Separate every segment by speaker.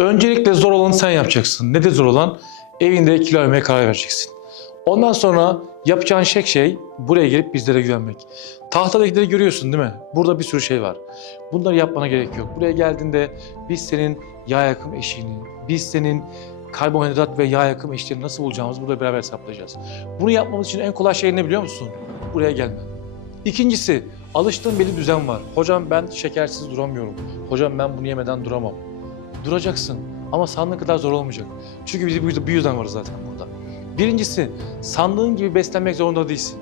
Speaker 1: Öncelikle zor olanı sen yapacaksın. Ne de zor olan? Evinde kilo vermeye karar vereceksin. Ondan sonra yapacağın tek şey buraya gelip bizlere güvenmek. Tahtadakileri görüyorsun değil mi? Burada bir sürü şey var. Bunları yapmana gerek yok. Buraya geldiğinde biz senin yağ yakım eşiğini, biz senin karbonhidrat ve yağ yakım eşiğini nasıl bulacağımızı burada beraber hesaplayacağız. Bunu yapmamız için en kolay şey ne biliyor musun? Buraya gelme. İkincisi, alıştığın belli düzen var. Hocam ben şekersiz duramıyorum. Hocam ben bunu yemeden duramam. Duracaksın ama sandığın kadar zor olmayacak. Çünkü biz bu yüzden, bu varız zaten burada. Birincisi, sandığın gibi beslenmek zorunda değilsin.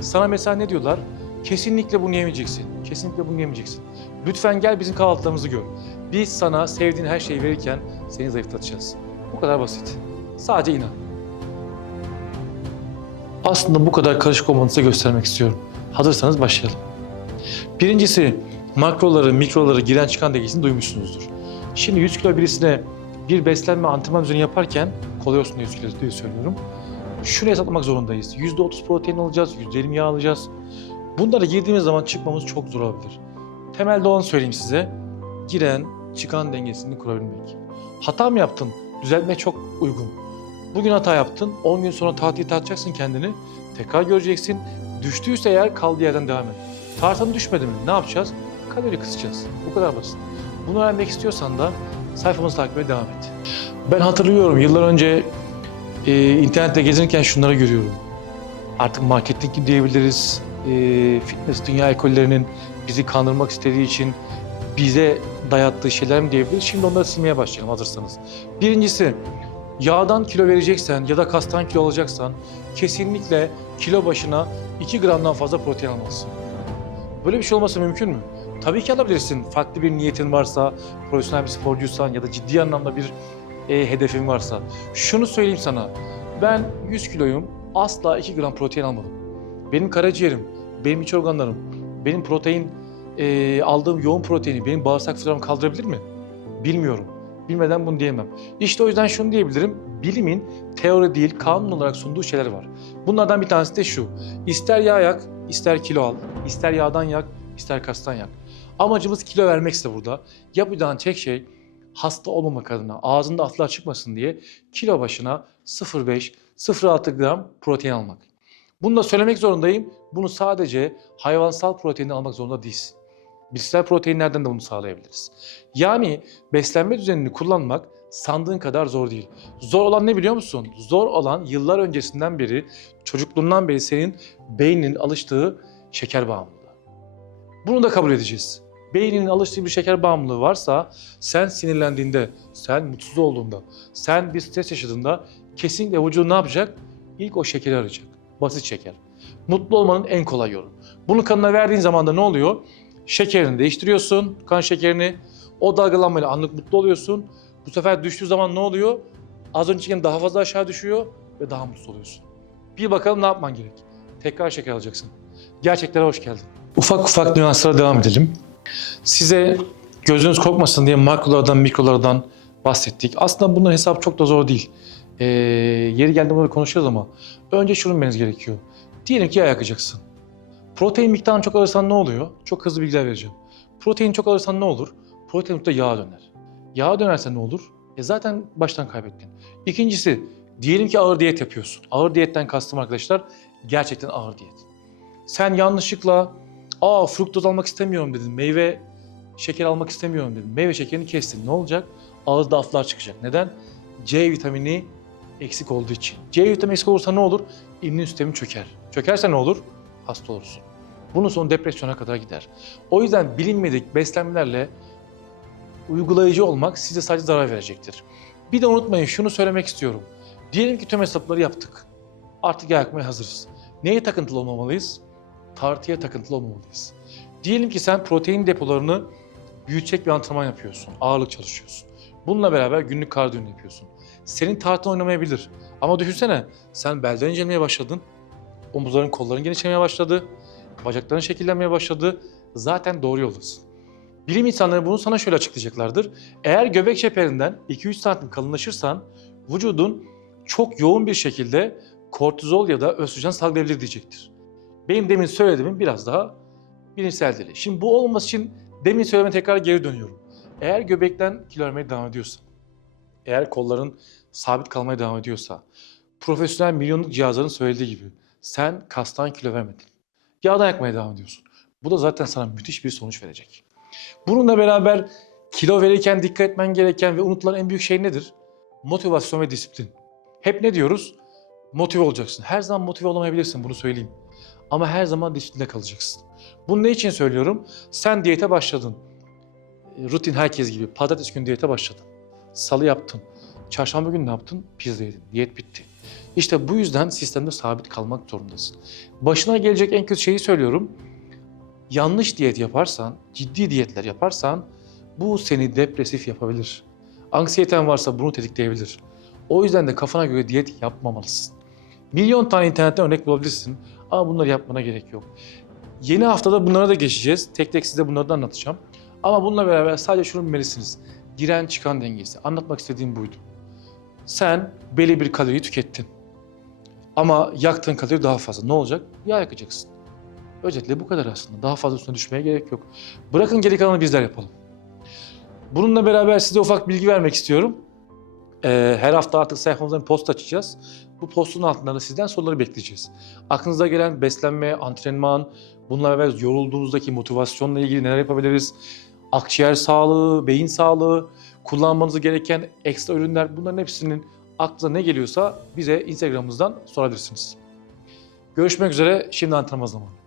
Speaker 1: Sana mesela ne diyorlar? Kesinlikle bunu yemeyeceksin. Kesinlikle bunu yemeyeceksin. Lütfen gel bizim kahvaltılarımızı gör. Biz sana sevdiğin her şeyi verirken seni zayıflatacağız. Bu kadar basit. Sadece inan. Aslında bu kadar karışık olmanızı size göstermek istiyorum. Hazırsanız başlayalım. Birincisi makroları, mikroları giren çıkan dengesini duymuşsunuzdur. Şimdi 100 kilo birisine bir beslenme antrenman düzeni yaparken kolay olsun diye 100 kilo diye söylüyorum. Şunu hesaplamak zorundayız. %30 protein alacağız, %20 yağ alacağız. Bunlara girdiğimiz zaman çıkmamız çok zor olabilir. Temelde onu söyleyeyim size. Giren, çıkan dengesini kurabilmek. Hata mı yaptın? Düzeltmek çok uygun. Bugün hata yaptın, 10 gün sonra tahtayı tartacaksın kendini. Tekrar göreceksin. Düştüyse eğer kaldığı yerden devam et. Tartın düşmedi mi? Ne yapacağız? Kalori kısacağız. Bu kadar basit. Bunu öğrenmek istiyorsan da sayfamızı takip devam et. Ben hatırlıyorum yıllar önce e, internette gezinirken şunları görüyorum. Artık marketing diyebiliriz. E, fitness dünya ekollerinin bizi kandırmak istediği için bize dayattığı şeyler mi diyebiliriz? Şimdi onları silmeye başlayalım hazırsanız. Birincisi yağdan kilo vereceksen ya da kastan kilo alacaksan kesinlikle kilo başına 2 gramdan fazla protein almalısın. Böyle bir şey olması mümkün mü? Tabii ki alabilirsin. Farklı bir niyetin varsa, profesyonel bir sporcuysan ya da ciddi anlamda bir e, hedefin varsa. Şunu söyleyeyim sana. Ben 100 kiloyum. Asla 2 gram protein almadım. Benim karaciğerim, benim iç organlarım, benim protein e, aldığım yoğun proteini benim bağırsak flora'm kaldırabilir mi? Bilmiyorum. Bilmeden bunu diyemem. İşte o yüzden şunu diyebilirim. Bilimin teori değil, kanun olarak sunduğu şeyler var. Bunlardan bir tanesi de şu. İster yağ yak, ister kilo al. ister yağdan yak, ister kastan yak. Amacımız kilo vermekse burada. Yapacağın tek şey hasta olmamak adına, ağzında aflar çıkmasın diye kilo başına 0,5, 0,6 gram protein almak. Bunu da söylemek zorundayım. Bunu sadece hayvansal proteini almak zorunda değilsin. Bitkisel proteinlerden de bunu sağlayabiliriz. Yani beslenme düzenini kullanmak sandığın kadar zor değil. Zor olan ne biliyor musun? Zor olan yıllar öncesinden beri, çocukluğundan beri senin beyninin alıştığı şeker bağımlılığı. Bunu da kabul edeceğiz. Beyninin alıştığı bir şeker bağımlılığı varsa sen sinirlendiğinde, sen mutsuz olduğunda, sen bir stres yaşadığında kesinlikle vücudun ne yapacak? İlk o şekeri arayacak. Basit şeker. Mutlu olmanın en kolay yolu. Bunu kanına verdiğin zaman da ne oluyor? Şekerini değiştiriyorsun, kan şekerini. O dalgalanmayla anlık mutlu oluyorsun. Bu sefer düştüğü zaman ne oluyor? Az önceki daha fazla aşağı düşüyor ve daha mutsuz oluyorsun. Bir bakalım ne yapman gerek. Tekrar şeker alacaksın. Gerçeklere hoş geldin. Ufak ufak nüanslara devam edelim. Size gözünüz korkmasın diye makrolardan, mikrolardan bahsettik. Aslında bunların hesabı çok da zor değil. Ee, yeri geldiğinde bunları konuşacağız ama önce şunu bilmeniz gerekiyor. Diyelim ki yağ yakacaksın. Protein miktarını çok alırsan ne oluyor? Çok hızlı bilgiler vereceğim. Protein çok alırsan ne olur? Protein vücutta yağa döner. Yağa dönerse ne olur? E zaten baştan kaybettin. İkincisi, diyelim ki ağır diyet yapıyorsun. Ağır diyetten kastım arkadaşlar gerçekten ağır diyet. Sen yanlışlıkla aa fruktoz almak istemiyorum dedin. Meyve şeker almak istemiyorum dedin. Meyve şekerini kestin. Ne olacak? Ağızda aflar çıkacak. Neden? C vitamini eksik olduğu için. C vitamini eksik olursa ne olur? İmmün sistemin çöker. Çökerse ne olur? Hasta olursun. Bunun sonu depresyona kadar gider. O yüzden bilinmedik beslenmelerle uygulayıcı olmak size sadece zarar verecektir. Bir de unutmayın şunu söylemek istiyorum. Diyelim ki tüm hesapları yaptık. Artık yakmaya hazırız. Neye takıntılı olmamalıyız? Tartıya takıntılı olmamalıyız. Diyelim ki sen protein depolarını büyütecek bir antrenman yapıyorsun. Ağırlık çalışıyorsun. Bununla beraber günlük kardiyo yapıyorsun. Senin tartın oynamayabilir. Ama düşünsene sen belden incelmeye başladın. Omuzların kolların genişlemeye başladı. Bacakların şekillenmeye başladı. Zaten doğru yoldasın. Bilim insanları bunu sana şöyle açıklayacaklardır. Eğer göbek çeperinden 2-3 santim kalınlaşırsan vücudun çok yoğun bir şekilde kortizol ya da östrojen salgılayabilir diyecektir. Benim demin söylediğimin biraz daha bilimsel dili. Şimdi bu olması için demin söyleme tekrar geri dönüyorum. Eğer göbekten kilo vermeye devam ediyorsan, eğer kolların sabit kalmaya devam ediyorsa, profesyonel milyonluk cihazların söylediği gibi sen kastan kilo vermedin. Yağdan yakmaya devam ediyorsun. Bu da zaten sana müthiş bir sonuç verecek. Bununla beraber kilo verirken dikkat etmen gereken ve unutulan en büyük şey nedir? Motivasyon ve disiplin. Hep ne diyoruz? Motive olacaksın. Her zaman motive olamayabilirsin bunu söyleyeyim. Ama her zaman disiplinde kalacaksın. Bunu ne için söylüyorum? Sen diyete başladın. E, Rutin herkes gibi. Pazartesi günü diyete başladın. Salı yaptın. Çarşamba günü ne yaptın? Pizza yedin. Diyet bitti. İşte bu yüzden sistemde sabit kalmak zorundasın. Başına gelecek en kötü şeyi söylüyorum. Yanlış diyet yaparsan, ciddi diyetler yaparsan bu seni depresif yapabilir. Anksiyeten varsa bunu tetikleyebilir. O yüzden de kafana göre diyet yapmamalısın. Milyon tane internetten örnek bulabilirsin ama bunları yapmana gerek yok. Yeni haftada bunlara da geçeceğiz. Tek tek size bunları da anlatacağım. Ama bununla beraber sadece şunu bilmelisiniz. Giren çıkan dengesi. Anlatmak istediğim buydu. Sen belli bir kaloriyi tükettin. Ama yaktığın kalori daha fazla. Ne olacak? Yağ yakacaksın. Özetle bu kadar aslında. Daha fazla üstüne düşmeye gerek yok. Bırakın geri kalanı bizler yapalım. Bununla beraber size ufak bilgi vermek istiyorum. Ee, her hafta artık sayfamızdan post açacağız. Bu postun altında da sizden soruları bekleyeceğiz. Aklınıza gelen beslenme, antrenman, bununla beraber yorulduğunuzdaki motivasyonla ilgili neler yapabiliriz? Akciğer sağlığı, beyin sağlığı, kullanmanız gereken ekstra ürünler bunların hepsinin aklınıza ne geliyorsa bize Instagram'ımızdan sorabilirsiniz. Görüşmek üzere. Şimdi antrenman zamanı.